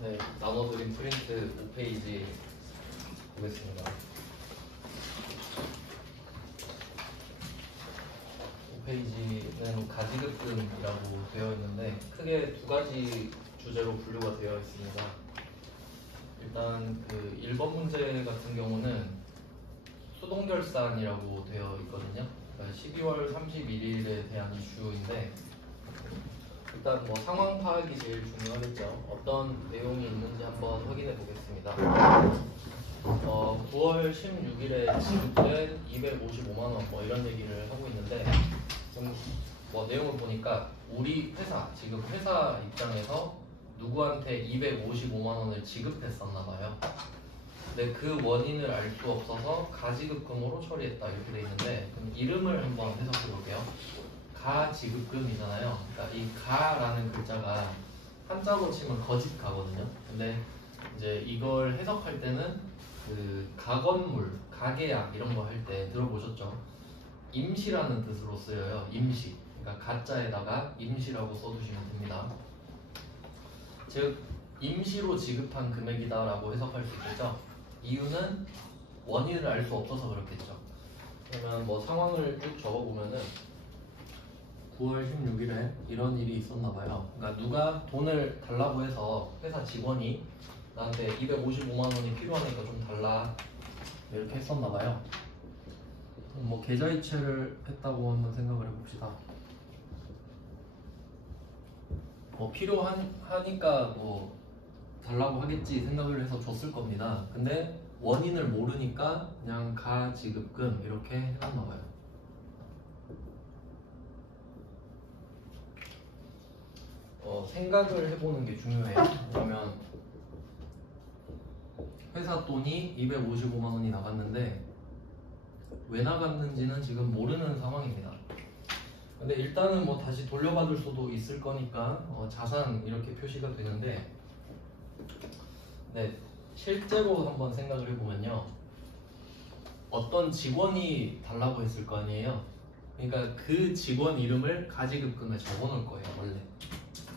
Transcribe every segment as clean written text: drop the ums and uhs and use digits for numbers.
네, 나눠드린 프린트 5페이지 보겠습니다. 5페이지는 가지급금이라고 되어 있는데 크게 두 가지 주제로 분류가 되어 있습니다. 일단 그 1번 문제 같은 경우는 수동결산이라고 되어 있거든요. 그러니까 12월 31일에 대한 이슈인데 일단 뭐 상황 파악이 제일 중요하겠죠. 어떤 내용이 있는지 한번 확인해 보겠습니다. 9월 16일에 지급된 255만 원 뭐 이런 얘기를 하고 있는데 좀 뭐 내용을 보니까 우리 회사 지금 회사 입장에서 누구한테 255만 원을 지급했었나 봐요. 근데 그 원인을 알 수 없어서 가지급금으로 처리했다 이렇게 돼 있는데 그럼 이름을 한번 해석해 볼게요. 가지급금이잖아요. 그러니까 이 가라는 글자가 한자로 치면 거짓가거든요. 근데 이제 이걸 해석할 때는 그 가건물, 가계약 이런 거 할 때 들어보셨죠? 임시라는 뜻으로 쓰여요. 임시. 그러니까 가짜에다가 임시라고 써두시면 됩니다. 즉 임시로 지급한 금액이다라고 해석할 수 있겠죠. 이유는 원인을 알 수 없어서 그렇겠죠. 그러면 뭐 상황을 쭉 적어보면은 9월 16일에 이런 일이 있었나 봐요. 그러니까 누가 돈을 달라고 해서 회사 직원이 나한테 255만 원이 필요하니까 좀 달라 이렇게 했었나 봐요. 뭐 계좌이체를 했다고 한번 생각을 해봅시다. 뭐 필요하니까 뭐 달라고 하겠지 생각을 해서 줬을 겁니다. 근데 원인을 모르니까 그냥 가지급금 이렇게 해놨나 봐요. 생각을 해보는 게 중요해요. 그러면 회사 돈이 255만 원이 나갔는데 왜 나갔는지는 지금 모르는 상황입니다. 근데 일단은 뭐 다시 돌려받을 수도 있을 거니까 자산 이렇게 표시가 되는데 네, 실제로 한번 생각을 해보면요. 어떤 직원이 달라고 했을 거 아니에요. 그러니까 그 직원 이름을 가지급금에 적어놓을 거예요. 원래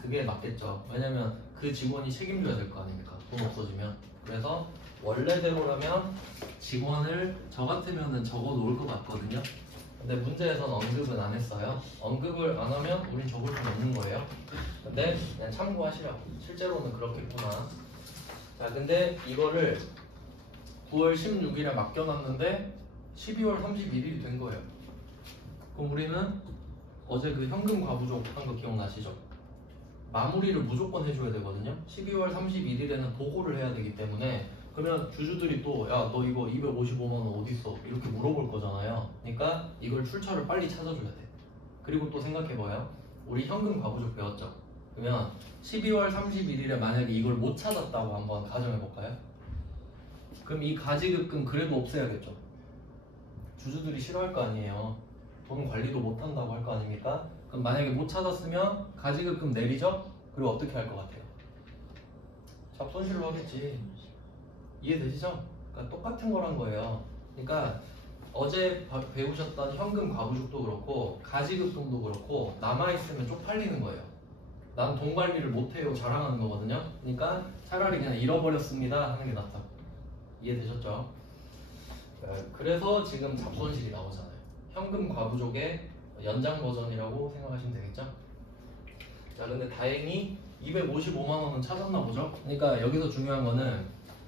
그게 맞겠죠. 왜냐면 그 직원이 책임져야 될 거 아닙니까? 돈 없어지면. 그래서 원래대로라면 직원을 저 같으면은 적어 놓을 것 같거든요. 근데 문제에서는 언급은 안 했어요. 언급을 안 하면 우린 적을 수 없는 거예요. 근데 그냥 참고하시라고. 실제로는 그렇겠구나. 자, 근데 이거를 9월 16일에 맡겨놨는데 12월 31일이 된 거예요. 그럼 우리는 어제 그 현금 과부족 한 거 기억나시죠? 마무리를 무조건 해줘야 되거든요. 12월 31일에는 보고를 해야 되기 때문에 그러면 주주들이 또 야 너 이거 255만 원 어디 있어? 이렇게 물어볼 거잖아요. 그러니까 이걸 출처를 빨리 찾아줘야 돼. 그리고 또 생각해봐요. 우리 현금 과부족 배웠죠? 그러면 12월 31일에 만약에 이걸 못 찾았다고 한번 가정해볼까요? 그럼 이 가지급금 그래도 없애야겠죠. 주주들이 싫어할 거 아니에요. 돈 관리도 못한다고 할 거 아닙니까? 그럼 만약에 못 찾았으면 가지급금 내리죠? 그리고 어떻게 할 것 같아요? 잡손실로 하겠지. 이해되시죠? 그러니까 똑같은 거란 거예요. 그러니까 어제 배우셨던 현금 과부족도 그렇고 가지급금도 그렇고 남아있으면 쪽팔리는 거예요. 난 돈 관리를 못해요 자랑하는 거거든요. 그러니까 차라리 그냥 잃어버렸습니다 하는 게 낫다. 이해되셨죠? 그래서 지금 잡손실이 나오잖아요. 현금 과부족의 연장 버전이라고 생각하시면 되겠죠? 자, 근데 다행히 255만 원은 찾았나 보죠? 그러니까 여기서 중요한 거는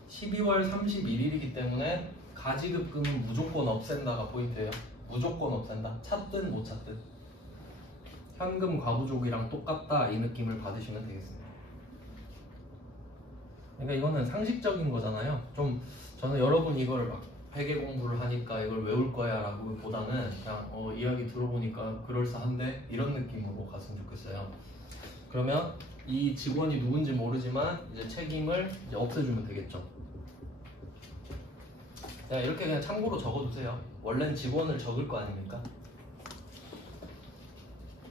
12월 31일이기 때문에 가지급금은 무조건 없앤다가 포인트예요. 무조건 없앤다. 찾든 못 찾든. 현금 과부족이랑 똑같다 이 느낌을 받으시면 되겠습니다. 그러니까 이거는 상식적인 거잖아요. 좀 저는 여러분 이걸 막 회계 공부를 하니까 이걸 외울 거야 라고 보다는 그냥 이야기 들어보니까 그럴싸한데 이런 느낌으로 갔으면 좋겠어요. 그러면 이 직원이 누군지 모르지만 이제 책임을 이제 없애주면 되겠죠. 자, 이렇게 그냥 참고로 적어두세요. 원래는 직원을 적을 거 아닙니까?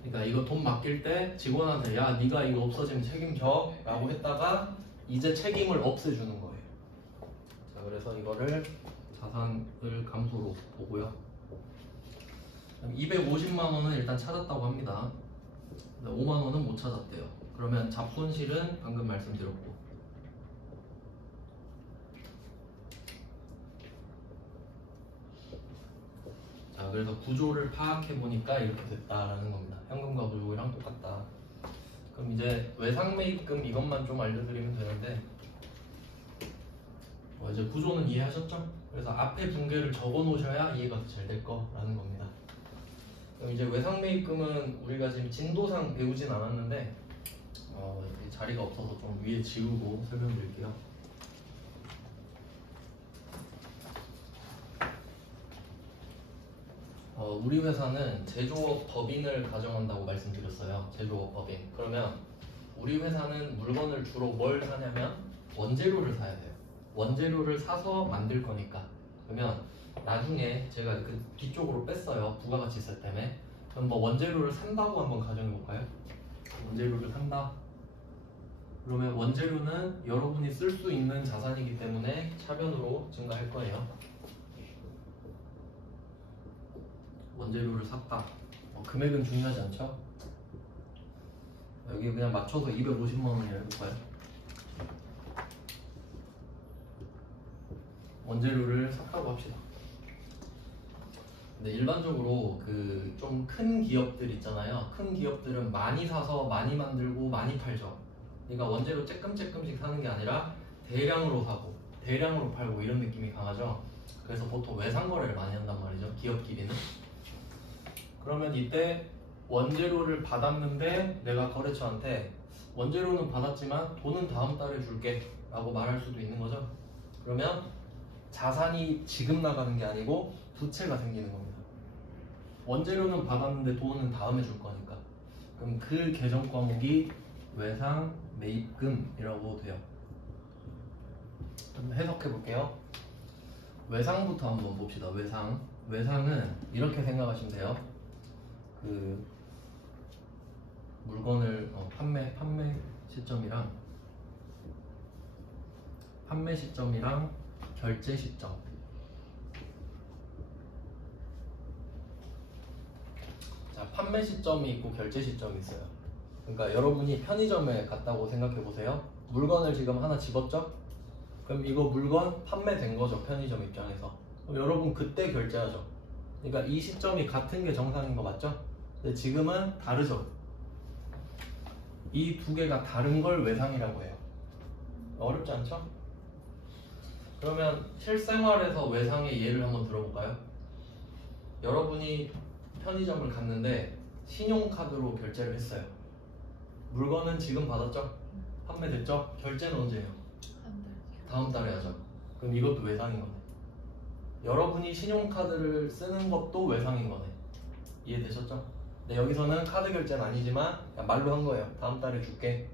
그러니까 이거 돈 맡길 때 직원한테 야 네가 이거 없어지면 책임져 라고 했다가 이제 책임을 없애주는 거예요. 자, 그래서 이거를 자산을 감소로 보고요. 250만 원은 일단 찾았다고 합니다. 5만 원은 못 찾았대요. 그러면 잡손실은 방금 말씀드렸고 그래서 구조를 파악해 보니까 이렇게 됐다라는 겁니다. 현금과 물고기랑 똑같다. 그럼 이제 외상매입금 이것만 좀 알려드리면 되는데 이제 구조는 이해하셨죠? 그래서 앞에 붕괴를 적어 놓으셔야 이해가 더 잘 될 거라는 겁니다. 그럼 이제 외상매입금은 우리가 지금 진도상 배우진 않았는데 자리가 없어서 좀 위에 지우고 설명드릴게요. 우리 회사는 제조업 법인을 가정한다고 말씀드렸어요. 제조업 법인. 그러면 우리 회사는 물건을 주로 뭘 사냐면 원재료를 사야 돼요. 원재료를 사서 만들 거니까. 그러면 나중에 제가 그 뒤쪽으로 뺐어요. 부가가치세 때문에. 그럼 뭐 원재료를 산다고 한번 가정해 볼까요? 원재료를 산다. 그러면 원재료는 여러분이 쓸 수 있는 자산이기 때문에 차변으로 증가할 거예요. 원재료를 샀다. 금액은 중요하지 않죠? 여기 그냥 맞춰서 250만 원이라 해볼까요? 원재료를 샀다고 합시다. 근데 일반적으로 그 좀 큰 기업들 있잖아요. 큰 기업들은 많이 사서 많이 만들고 많이 팔죠. 그러니까 원재료 쬐끔쬐끔씩 사는 게 아니라 대량으로 사고 대량으로 팔고 이런 느낌이 강하죠. 그래서 보통 외상거래를 많이 한단 말이죠. 기업끼리는. 그러면 이때 원재료를 받았는데 내가 거래처한테 원재료는 받았지만 돈은 다음 달에 줄게 라고 말할 수도 있는 거죠. 그러면 자산이 지금 나가는 게 아니고 부채가 생기는 겁니다. 원재료는 받았는데 돈은 다음에 줄 거니까. 그럼 그 계정 과목이 외상 매입금이라고 돼요. 좀 해석해 볼게요. 외상부터 한번 봅시다. 외상은 이렇게 생각하시면 돼요. 그 물건을 판매 시점이랑 결제 시점. 자, 판매 시점이 있고 결제 시점이 있어요. 그러니까 여러분이 편의점에 갔다고 생각해 보세요. 물건을 지금 하나 집었죠? 그럼 이거 물건 판매된 거죠, 편의점 입장에서. 그럼 여러분 그때 결제하죠. 그러니까 이 시점이 같은 게 정상인 거 맞죠? 근데 지금은 다르죠. 이 두 개가 다른 걸 외상이라고 해요. 어렵지 않죠? 그러면 실생활에서 외상의 예를 한번 들어볼까요? 여러분이 편의점을 갔는데 신용카드로 결제를 했어요. 물건은 지금 받았죠? 판매됐죠? 결제는 언제예요? 다음 달에 하죠. 그럼 이것도 외상인 거네. 여러분이 신용카드를 쓰는 것도 외상인 거네. 이해되셨죠? 네, 여기서는 카드 결제는 아니지만 그냥 말로 한 거예요. 다음 달에 줄게.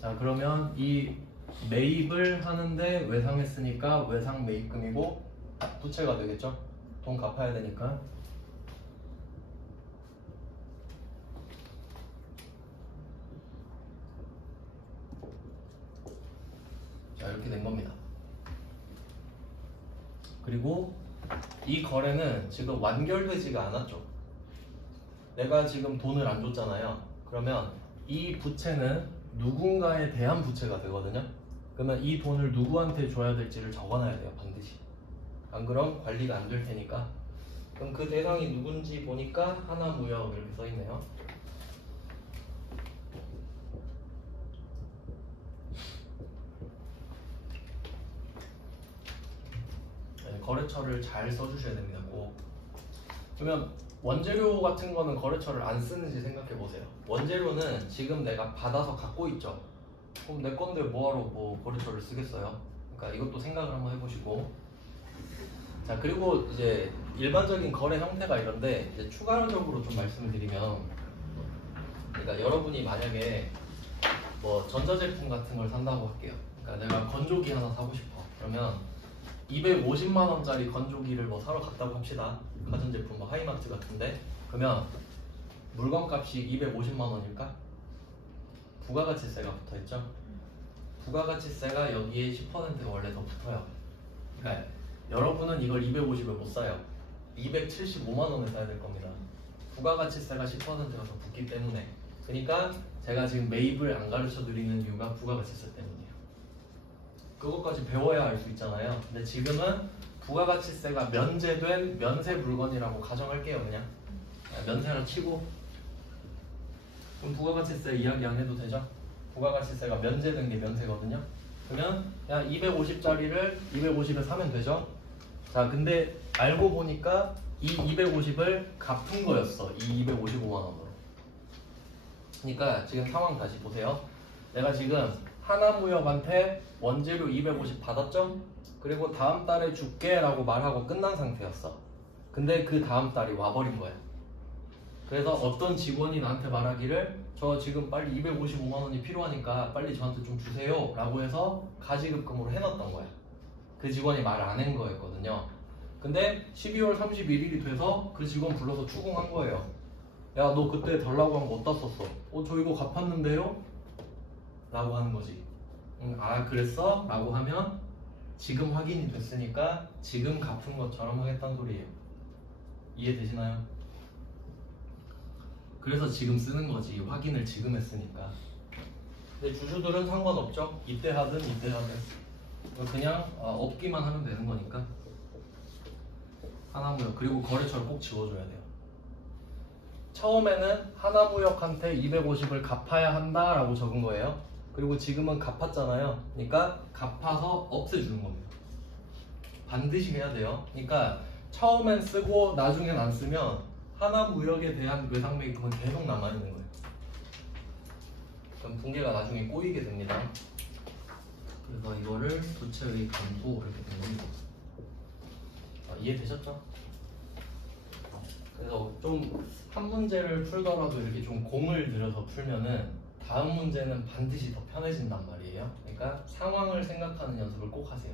자, 그러면 이 매입을 하는데 외상했으니까 외상 매입금이고 부채가 되겠죠? 돈 갚아야 되니까. 자, 이렇게 된 겁니다. 그리고 이 거래는 지금 완결되지가 않았죠. 내가 지금 돈을 안 줬잖아요. 그러면 이 부채는 누군가에 대한 부채가 되거든요. 그러면 이 돈을 누구한테 줘야 될지를 적어놔야 돼요, 반드시. 안 그럼 관리가 안 될 테니까. 그럼 그 대상이 누군지 보니까 하나무역 이렇게 써있네요. 네, 거래처를 잘 써주셔야 됩니다, 꼭. 그러면 원재료 같은 거는 거래처를 안 쓰는지 생각해 보세요. 원재료는 지금 내가 받아서 갖고 있죠. 그럼 내 건데 뭐하러 뭐 거래처를 쓰겠어요? 그러니까 이것도 생각을 한번 해보시고. 자, 그리고 이제 일반적인 거래 형태가 이런데 이제 추가적으로 좀 말씀을 드리면, 그러니까 여러분이 만약에 뭐 전자제품 같은 걸 산다고 할게요. 그러니까 내가 건조기 하나 사고 싶어. 그러면 250만 원짜리 건조기를 뭐 사러 갔다고 합시다. 가전제품 뭐 하이마트 같은데. 그러면 물건값이 250만 원일까? 부가가치세가 붙어있죠. 부가가치세가 여기에 10%가 원래 더 붙어요. 그러니까 여러분은 이걸 250에 못 사요. 275만 원에 사야 될 겁니다. 부가가치세가 10%가 더 붙기 때문에. 그러니까 제가 지금 매입을 안 가르쳐 드리는 이유가 부가가치세 때문이에요. 그것까지 배워야 알 수 있잖아요. 근데 지금은 부가가치세가 면제된 면세 물건이라고 가정할게요. 그냥 면세라 치고. 그럼 부가가치세 이야기 안 해도 되죠? 부가가치세가 면제된 게 면세거든요. 그러면 그냥 250짜리를 250에 사면 되죠. 자, 근데 알고 보니까 이 250을 갚은 거였어. 이 255만 원으로. 그러니까 지금 상황 다시 보세요. 내가 지금 하나무역한테 원재료 250 받았죠? 그리고 다음 달에 줄게 라고 말하고 끝난 상태였어. 근데 그 다음 달이 와버린 거야. 그래서 어떤 직원이 나한테 말하기를 저 지금 빨리 255만 원이 필요하니까 빨리 저한테 좀 주세요 라고 해서 가지급금으로 해놨던 거야. 그 직원이 말 안 한 거였거든요. 근데 12월 31일이 돼서 그 직원 불러서 추궁한 거예요. 야, 너 그때 달라고 한 거 어디다 썼어? 저 이거 갚았는데요? 라고 하는 거지. 아, 그랬어? 라고 하면 지금 확인이 됐으니까 지금 갚은 것처럼 하겠다는 소리예요. 이해되시나요? 그래서 지금 쓰는 거지. 확인을 지금 했으니까. 근데 주주들은 상관없죠. 이때 하든 이때 하든 그냥 없기만 하면 되는 거니까. 하나무역. 그리고 거래처를 꼭 지워줘야 돼요. 처음에는 하나무역한테 250을 갚아야 한다라고 적은 거예요. 그리고 지금은 갚았잖아요. 그러니까 갚아서 없애주는 겁니다. 반드시 해야 돼요. 그러니까 처음엔 쓰고 나중엔 안 쓰면 하나무역에 대한 외상매입금은 계속 남아있는 거예요. 그럼 붕괴가 나중에 꼬이게 됩니다. 그래서 이거를 부채의 감소 이렇게 된 겁니다. 이해되셨죠? 그래서 좀 한 문제를 풀더라도 이렇게 좀 공을 들여서 풀면은 다음 문제는 반드시 더 편해진단 말이에요. 그러니까 상황을 생각하는 연습을 꼭 하세요.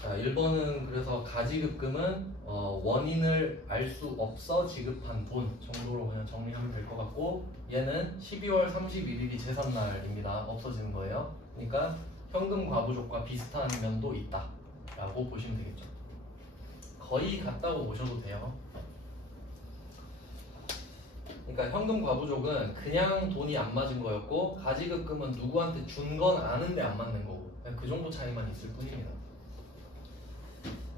자, 1번은 그래서 가지급금은 원인을 알 수 없어 지급한 돈 정도로 그냥 정리하면 될 것 같고, 얘는 12월 31일이 제삿날입니다. 없어지는 거예요. 그러니까 현금 과부족과 비슷한 면도 있다 라고 보시면 되겠죠. 거의 같다고 보셔도 돼요. 그러니까 현금 과부족은 그냥 돈이 안 맞은 거였고, 가지급금은 누구한테 준 건 아는데 안 맞는 거고, 그 정도 차이만 있을 뿐입니다.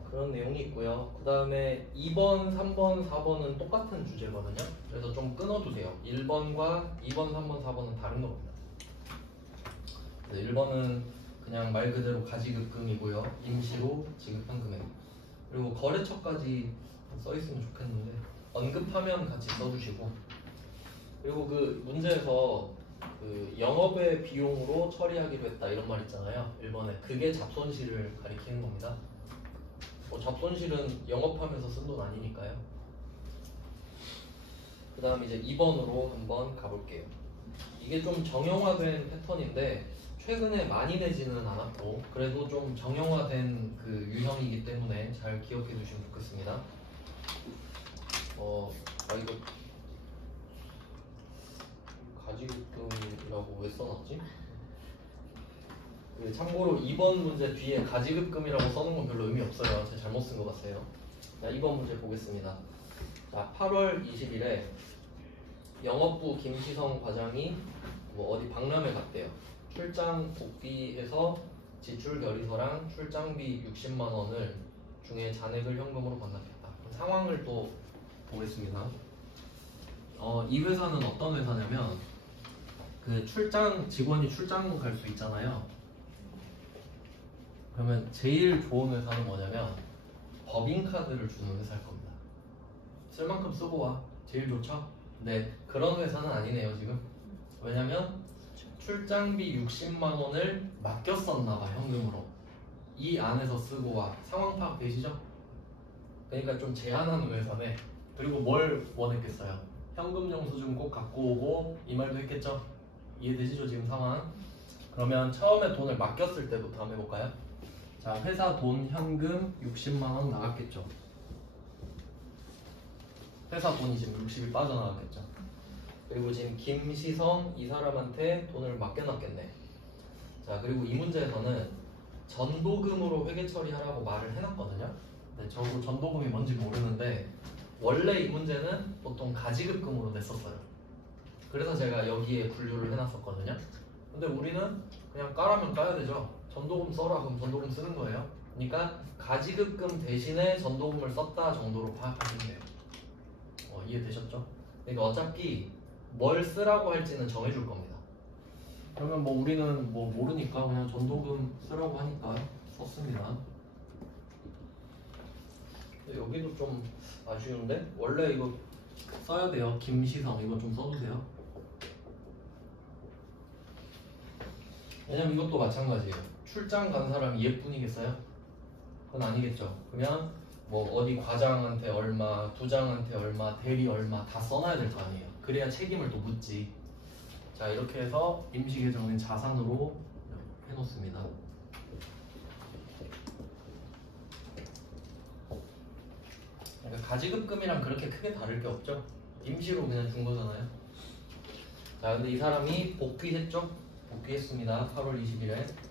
그런 내용이 있고요. 그 다음에 2번, 3번, 4번은 똑같은 주제거든요. 그래서 좀 끊어두세요. 1번과 2번, 3번, 4번은 다른 겁니다. 1번은 그냥 말 그대로 가지급금이고요. 임시로 지급한 금액. 그리고 거래처까지 써있으면 좋겠는데 언급하면 같이 써주시고, 그리고 그 문제에서 그 영업의 비용으로 처리하기로 했다 이런 말 있잖아요. 1번에 그게 잡손실을 가리키는 겁니다. 잡손실은 영업하면서 쓴 돈 아니니까요. 그 다음 이제 2번으로 한번 가볼게요. 이게 좀 정형화된 패턴인데 최근에 많이 내지는 않았고, 그래도 좀 정형화된 그 유형이기 때문에 잘 기억해 주시면 좋겠습니다. 이거 가지급금이라고 왜 써놨지? 참고로 2번 문제 뒤에 가지급금이라고 써놓은 건 별로 의미 없어요. 제가 잘못 쓴 것 같아요. 자, 2번 문제 보겠습니다. 자, 8월 20일에 영업부 김시성 과장이 어디 박람회 갔대요. 출장 복비해서 지출 결의서랑 출장비 60만 원을 중에 잔액을 현금으로 반납했다. 상황을 또 보겠습니다. 이 회사는 어떤 회사냐면 그 직원이 출장 갈 수 있잖아요. 그러면 제일 좋은 회사는 뭐냐면 법인카드를 주는 회사일 겁니다. 쓸 만큼 쓰고 와. 제일 좋죠? 근데 그런 회사는 아니네요 지금. 왜냐면 출장비 60만 원을 맡겼었나봐 현금으로. 이 안에서 쓰고 와. 상황 파악 되시죠? 그러니까 좀 제한하는 회사네. 그리고 뭘 원했겠어요? 현금 영수증 꼭 갖고 오고 이 말도 했겠죠? 이해되시죠 지금 상황? 그러면 처음에 돈을 맡겼을 때부터 한번 해볼까요? 자, 회사 돈 현금 60만 원 나갔겠죠. 회사 돈이 지금 60이 빠져나갔겠죠. 그리고 지금 김시성 이 사람한테 돈을 맡겨놨겠네. 자, 그리고 이 문제에서는 전도금으로 회계 처리하라고 말을 해놨거든요. 근데 저도 전도금이 뭔지 모르는데 원래 이 문제는 보통 가지급금으로 냈었어요. 그래서 제가 여기에 분류를 해놨었거든요. 근데 우리는 그냥 까라면 까야 되죠. 전도금 써라 그럼 전도금 쓰는 거예요. 그러니까 가지급금 대신에 전도금을 썼다 정도로 파악하시면 돼요. 이해되셨죠? 그러니까 어차피 뭘 쓰라고 할지는 정해줄 겁니다. 그러면 뭐 우리는 뭐 모르니까 그냥 전도금 쓰라고 하니까 썼습니다. 여기도 좀 아쉬운데? 원래 이거 써야 돼요. 김시성 이거 좀 써주세요. 왜냐면 이것도 마찬가지예요. 출장 간 사람이 얘뿐이겠어요? 그건 아니겠죠. 그러면 뭐 어디 과장한테 얼마, 부장한테 얼마, 대리 얼마 다 써놔야 될 거 아니에요. 그래야 책임을 또 묻지. 자 이렇게 해서 임시계정은 자산으로 해놓습니다. 그러니까 가지급금이랑 그렇게 크게 다를 게 없죠. 임시로 그냥 준 거잖아요. 자 근데 이 사람이 복귀했죠? 복귀했습니다. 8월 20일에.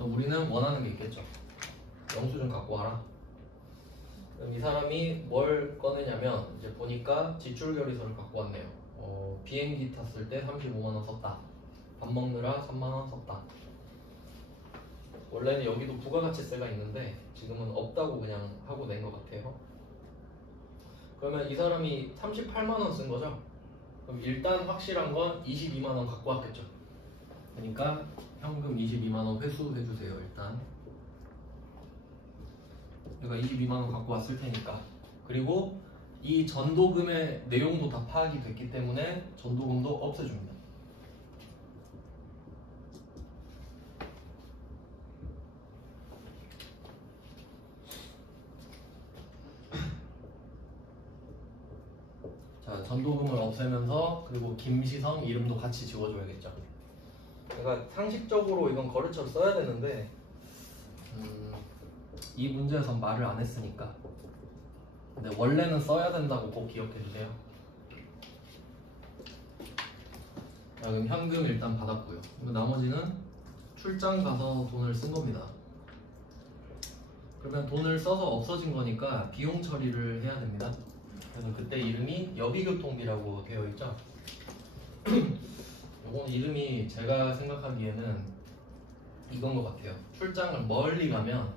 우리는 원하는 게 있겠죠. 영수증 갖고 와라. 그럼 이 사람이 뭘 꺼내냐면 이제 보니까 지출결의서를 갖고 왔네요. 비행기 탔을 때 35만원 썼다. 밥 먹느라 3만원 썼다. 원래는 여기도 부가가치세가 있는데 지금은 없다고 그냥 하고 낸 것 같아요. 그러면 이 사람이 38만원 쓴 거죠? 그럼 일단 확실한 건 22만원 갖고 왔겠죠. 그러니까 현금 22만원 회수해주세요. 일단 내가 22만원 갖고 왔을 테니까. 그리고 이 전도금의 내용도 다 파악이 됐기 때문에 전도금도 없애줍니다. 자, 전도금을 없애면서 그리고 김시성 이름도 같이 지워줘야겠죠. 그러니까 상식적으로 이건 거래처를 써야 되는데 이 문제에선 말을 안 했으니까. 근데 원래는 써야 된다고 꼭 기억해 주세요. 자, 그럼 현금 일단 받았고요. 그리고 나머지는 출장 가서 돈을 쓴 겁니다. 그러면 돈을 써서 없어진 거니까 비용 처리를 해야 됩니다. 그래서 그때 이름이 여비교통비라고 되어 있죠. 이건 이름이 제가 생각하기에는 이건 것 같아요. 출장을 멀리 가면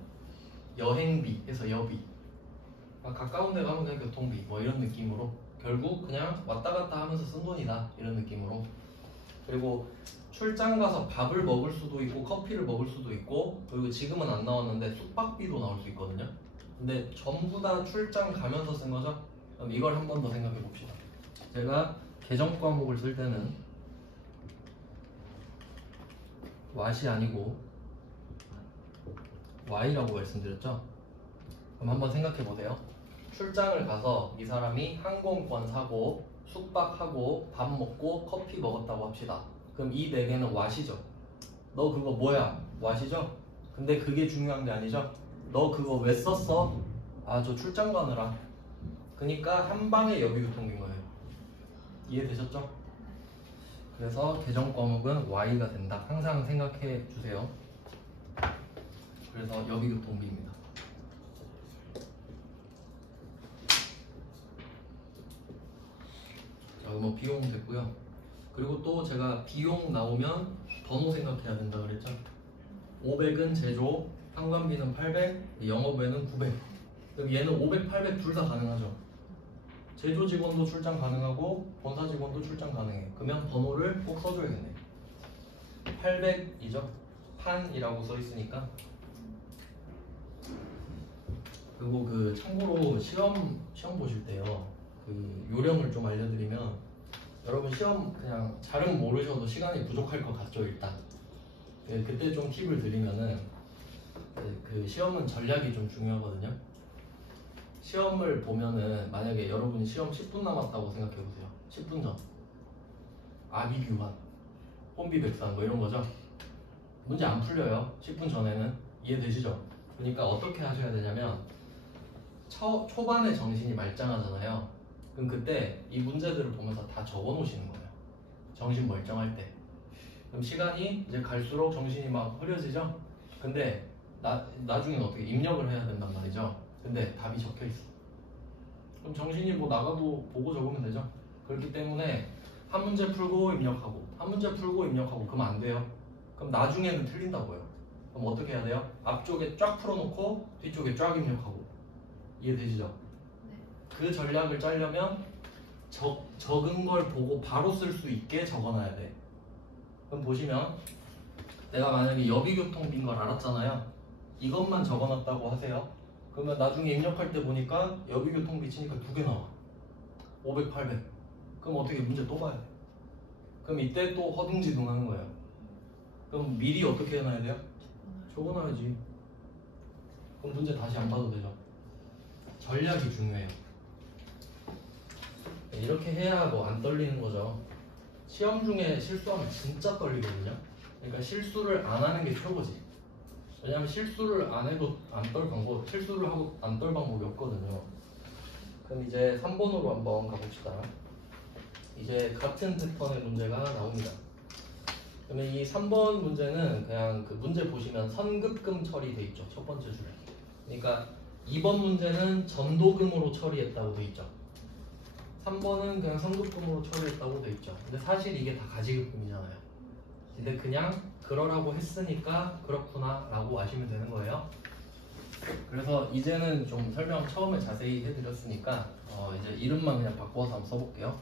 여행비 해서 여비, 가까운 데 가면 그냥 교통비 뭐 이런 느낌으로 결국 그냥 왔다 갔다 하면서 쓴 돈이다 이런 느낌으로. 그리고 출장 가서 밥을 먹을 수도 있고 커피를 먹을 수도 있고, 그리고 지금은 안 나왔는데 숙박비도 나올 수 있거든요. 근데 전부 다 출장 가면서 쓴 거죠. 그럼 이걸 한 번 더 생각해 봅시다. 제가 계정 과목을 쓸 때는 what이 아니고 y라고 말씀드렸죠. 그럼 한번 생각해 보세요. 출장을 가서 이 사람이 항공권 사고 숙박하고 밥 먹고 커피 먹었다고 합시다. 그럼 이 4개는 what이죠. 너 그거 뭐야? what이죠? 근데 그게 중요한 게 아니죠. 너 그거 왜 썼어? 아, 저 출장 가느라. 그러니까 한 방에 여비교통비인 거예요. 이해되셨죠? 그래서 계정 과목은 y가 된다. 항상 생각해 주세요. 그래서 여비교통비입니다. 자, 뭐 비용 됐고요. 그리고 또 제가 비용 나오면 번호 생각해야 된다 그랬죠. 500은 제조, 상관비는 800, 영업외는 900. 그럼 얘는 500, 800 둘 다 가능하죠. 제조 직원도 출장 가능하고 본사 직원도 출장 가능해요. 그러면 번호를 꼭 써줘야겠네. 800이죠. 판이라고 써 있으니까. 그리고 그 참고로 시험 보실 때요. 그 요령을 좀 알려드리면, 여러분 시험 그냥 잘은 모르셔도 시간이 부족할 것 같죠 일단. 그때 좀 팁을 드리면은, 그 시험은 전략이 좀 중요하거든요. 시험을 보면은 만약에 여러분이 시험 10분 남았다고 생각해보세요. 10분 전 아비규환, 혼비백산 뭐 이런 거죠. 문제 안 풀려요 10분 전에는. 이해되시죠? 그러니까 어떻게 하셔야 되냐면, 초반에 정신이 말짱하잖아요. 그럼 그때 이 문제들을 보면서 다 적어 놓으시는 거예요. 정신 멀쩡할 때. 그럼 시간이 이제 갈수록 정신이 막 흐려지죠. 근데 나중엔 어떻게 입력을 해야 된단 말이죠. 근데 답이 적혀 있어. 그럼 정신이 뭐 나가도 보고 적으면 되죠. 그렇기 때문에 한 문제 풀고 입력하고 한 문제 풀고 입력하고 그러면 안 돼요. 그럼 나중에는 틀린다고요. 그럼 어떻게 해야 돼요? 앞쪽에 쫙 풀어놓고 뒤쪽에 쫙 입력하고. 이해되시죠? 네. 그 전략을 짜려면 적은 걸 보고 바로 쓸 수 있게 적어놔야 돼. 그럼 보시면 내가 만약에 여비교통비인 걸 알았잖아요. 이것만 적어놨다고 하세요. 그러면 나중에 입력할 때 보니까 여비교통비 치니까 2개 나와. 500, 800. 그럼 어떻게 문제 또 봐야 돼. 그럼 이때 또 허둥지둥 하는 거예요. 그럼 미리 어떻게 해놔야 돼요? 적어놔야지. 그럼 문제 다시 안 봐도 되죠. 전략이 중요해요. 이렇게 해야 뭐 안 떨리는 거죠. 시험 중에 실수하면 진짜 떨리거든요. 그러니까 실수를 안 하는 게 최고지. 왜냐면 실수를 안 해도 안 떨 방법, 실수를 하고 안 떨 방법이 없거든요. 그럼 이제 3번으로 한번 가봅시다. 이제 같은 패턴의 문제가 나옵니다. 그러면 이 3번 문제는 그냥 그 문제 보시면 선급금 처리돼 있죠. 첫 번째 줄에. 그러니까 2번 문제는 전도금으로 처리했다고 돼 있죠. 3번은 그냥 선급금으로 처리했다고 돼 있죠. 근데 사실 이게 다 가지급금이잖아요. 근데 그냥 그러라고 했으니까 그렇구나 라고 아시면 되는 거예요. 그래서 이제는 좀 설명 처음에 자세히 해드렸으니까 이제 이름만 그냥 바꿔서 한번 써볼게요.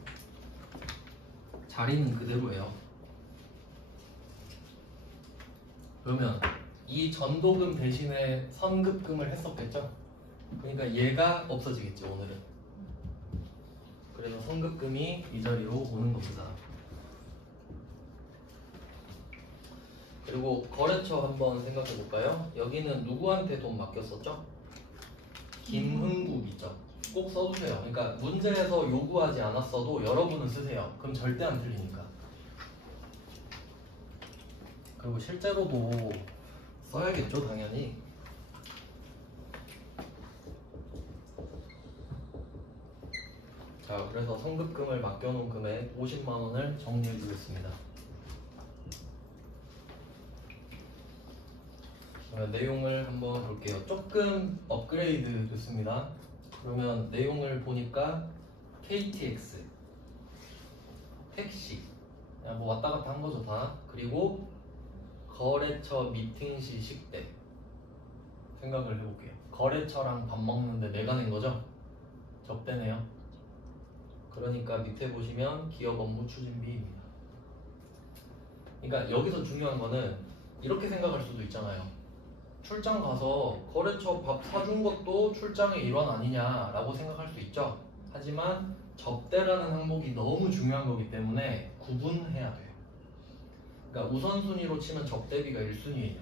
자리는 그대로예요. 그러면 이 전도금 대신에 선급금을 했었겠죠? 그러니까 얘가 없어지겠죠 오늘은. 그래서 선급금이 이 자리로 오는 겁니다. 그리고 거래처 한번 생각해 볼까요? 여기는 누구한테 돈 맡겼었죠? 김흥국 있죠? 꼭 써주세요. 그러니까 문제에서 요구하지 않았어도 여러분은 쓰세요. 그럼 절대 안 틀리니까. 그리고 실제로도 써야겠죠 당연히. 자, 그래서 선급금을 맡겨놓은 금액 50만 원을 정리해 주겠습니다. 내용을 한번 볼게요. 조금 업그레이드 됐습니다. 그러면 내용을 보니까 KTX, 택시, 그냥 뭐 왔다 갔다 한 거죠 다. 그리고 거래처 미팅 시 식대. 생각을 해볼게요. 거래처랑 밥 먹는데 내가 낸 거죠? 접대네요. 그러니까 밑에 보시면 기업 업무 추진비입니다. 그러니까 여기서 중요한 거는 이렇게 생각할 수도 있잖아요. 출장 가서 거래처 밥 사준 것도 출장의 일환 아니냐라고 생각할 수 있죠. 하지만 접대라는 항목이 너무 중요한 거기 때문에 구분해야 돼요. 그러니까 우선순위로 치면 접대비가 1순위예요.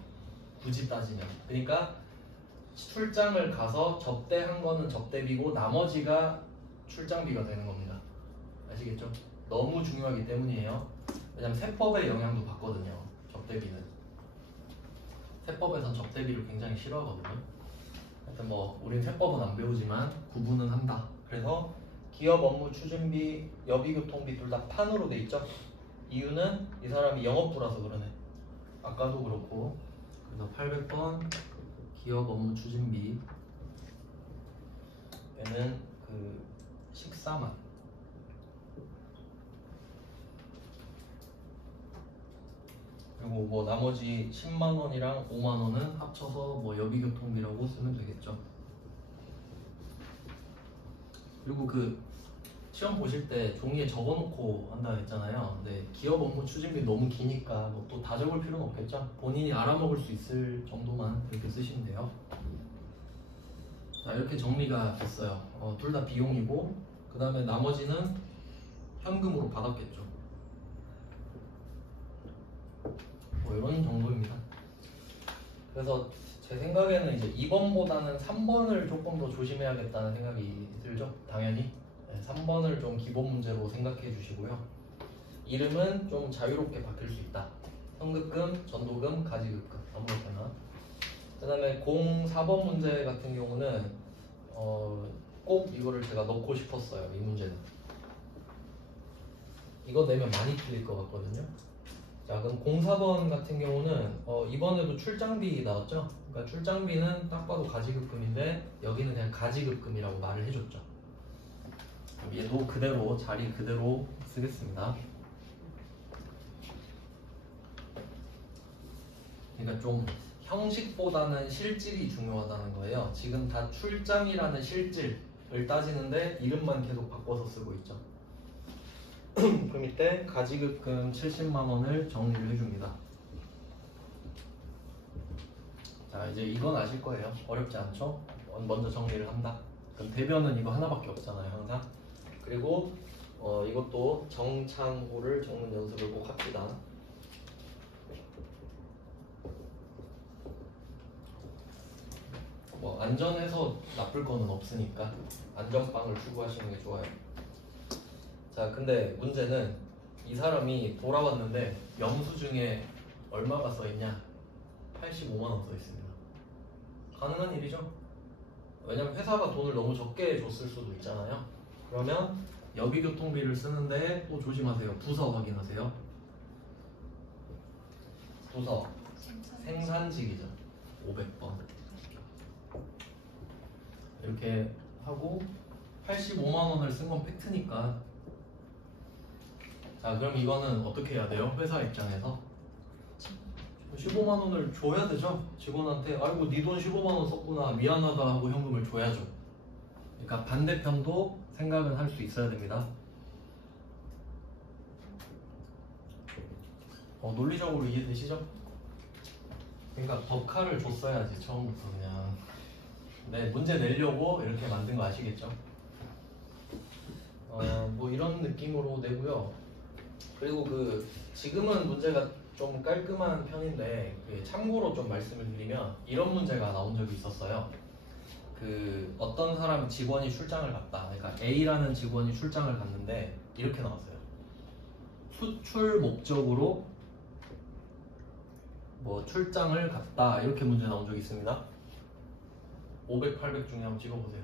굳이 따지면. 그러니까 출장을 가서 접대한 거는 접대비고 나머지가 출장비가 되는 겁니다. 아시겠죠? 너무 중요하기 때문이에요. 왜냐면 세법의 영향도 받거든요. 접대비는. 세법에선 접대비를 굉장히 싫어하거든요. 하여튼 뭐 우린 세법은 안 배우지만 구분은 한다. 그래서 기업 업무 추진비, 여비교통비 둘 다 판으로 돼 있죠. 이유는 이 사람이 영업부라서 그러네. 아까도 그렇고. 그래서 800번 기업 업무 추진비 얘는 그 식사만. 그리고 뭐 나머지 10만 원이랑 5만 원은 합쳐서 뭐 여비교통비라고 쓰면 되겠죠. 그리고 그 시험 보실 때 종이에 적어놓고 한다 했잖아요. 근데 기업 업무 추진비 너무 기니까 뭐 또 다 적을 필요는 없겠죠. 본인이 알아먹을 수 있을 정도만 이렇게 쓰시면 돼요. 자, 이렇게 정리가 됐어요. 둘 다 비용이고 그 다음에 나머지는 현금으로 받았겠죠. 뭐 이런 정도입니다. 그래서 제 생각에는 이제 2번보다는 3번을 조금 더 조심해야겠다는 생각이 들죠. 당연히 3번을 좀 기본 문제로 생각해 주시고요. 이름은 좀 자유롭게 바뀔 수 있다. 선급금, 전도금, 가지급금 아무렇게나. 그 다음에 04번 문제 같은 경우는 꼭 이거를 제가 넣고 싶었어요. 이 문제는 이거 내면 많이 틀릴 것 같거든요. 자, 그럼 04번 같은 경우는 이번에도 출장비 나왔죠? 그러니까 출장비는 딱 봐도 가지급금인데 여기는 그냥 가지급금이라고 말을 해줬죠. 그럼 얘도 그대로 자리 그대로 쓰겠습니다. 그러니까 좀 형식보다는 실질이 중요하다는 거예요. 지금 다 출장이라는 실질을 따지는데 이름만 계속 바꿔서 쓰고 있죠. 그럼 이때 가지급금 70만 원을 정리를 해줍니다. 자, 이제 이건 아실 거예요. 어렵지 않죠? 먼저 정리를 한다. 그럼 대변은 이거 하나밖에 없잖아요, 항상. 그리고 이것도 정창호를 적는 연습을 꼭 합시다. 뭐 안전해서 나쁠 거는 없으니까 안전빵을 추구하시는 게 좋아요. 자, 근데 문제는 이 사람이 돌아왔는데 영수증에 얼마가 써있냐? 85만 원 써있습니다. 가능한 일이죠? 왜냐면 회사가 돈을 너무 적게 줬을 수도 있잖아요. 그러면 여기교통비를 쓰는데 또 조심하세요. 부서 확인하세요. 부서 생산직이죠. 500번 이렇게 하고 85만 원을 쓴 건 팩트니까. 자, 그럼 이거는 어떻게 해야 돼요? 회사 입장에서 15만 원을 줘야 되죠. 직원한테 아이고 네 돈 15만 원 썼구나 미안하다 하고 현금을 줘야죠. 그러니까 반대편도 생각은 할 수 있어야 됩니다. 논리적으로 이해되시죠? 그러니까 법카를 줬어야지 처음부터 그냥 문제 내려고 이렇게 만든 거 아시겠죠? 뭐 이런 느낌으로 내고요. 그리고 지금은 문제가 좀 깔끔한 편인데 참고로 좀 말씀을 드리면 이런 문제가 나온 적이 있었어요. 어떤 사람 직원이 출장을 갔다. 그러니까 A라는 직원이 출장을 갔는데 이렇게 나왔어요. 수출 목적으로 뭐 출장을 갔다 이렇게 문제 나온 적이 있습니다. 500, 800 중에 한번 찍어보세요.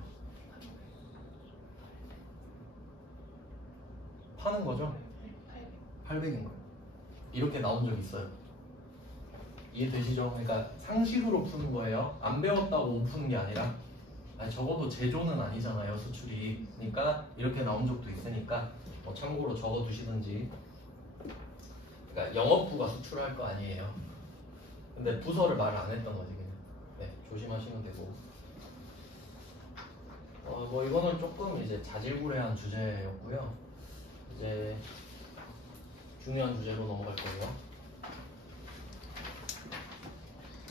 파는 거죠? 800인 거예요. 이렇게 나온 적이 있어요. 이해되시죠? 그러니까 상식으로 푸는 거예요. 안 배웠다고 못 푸는 게 아니라 적어도 제조는 아니잖아요, 수출이. 그러니까 이렇게 나온 적도 있으니까 참고로 적어두시든지. 그러니까 영업부가 수출할 거 아니에요. 근데 부서를 말을 안 했던 거지 그냥. 네, 조심하시면 되고. 뭐 이거는 조금 이제 자질구레한 주제였고요. 이제 중요한 주제로 넘어갈 거예요.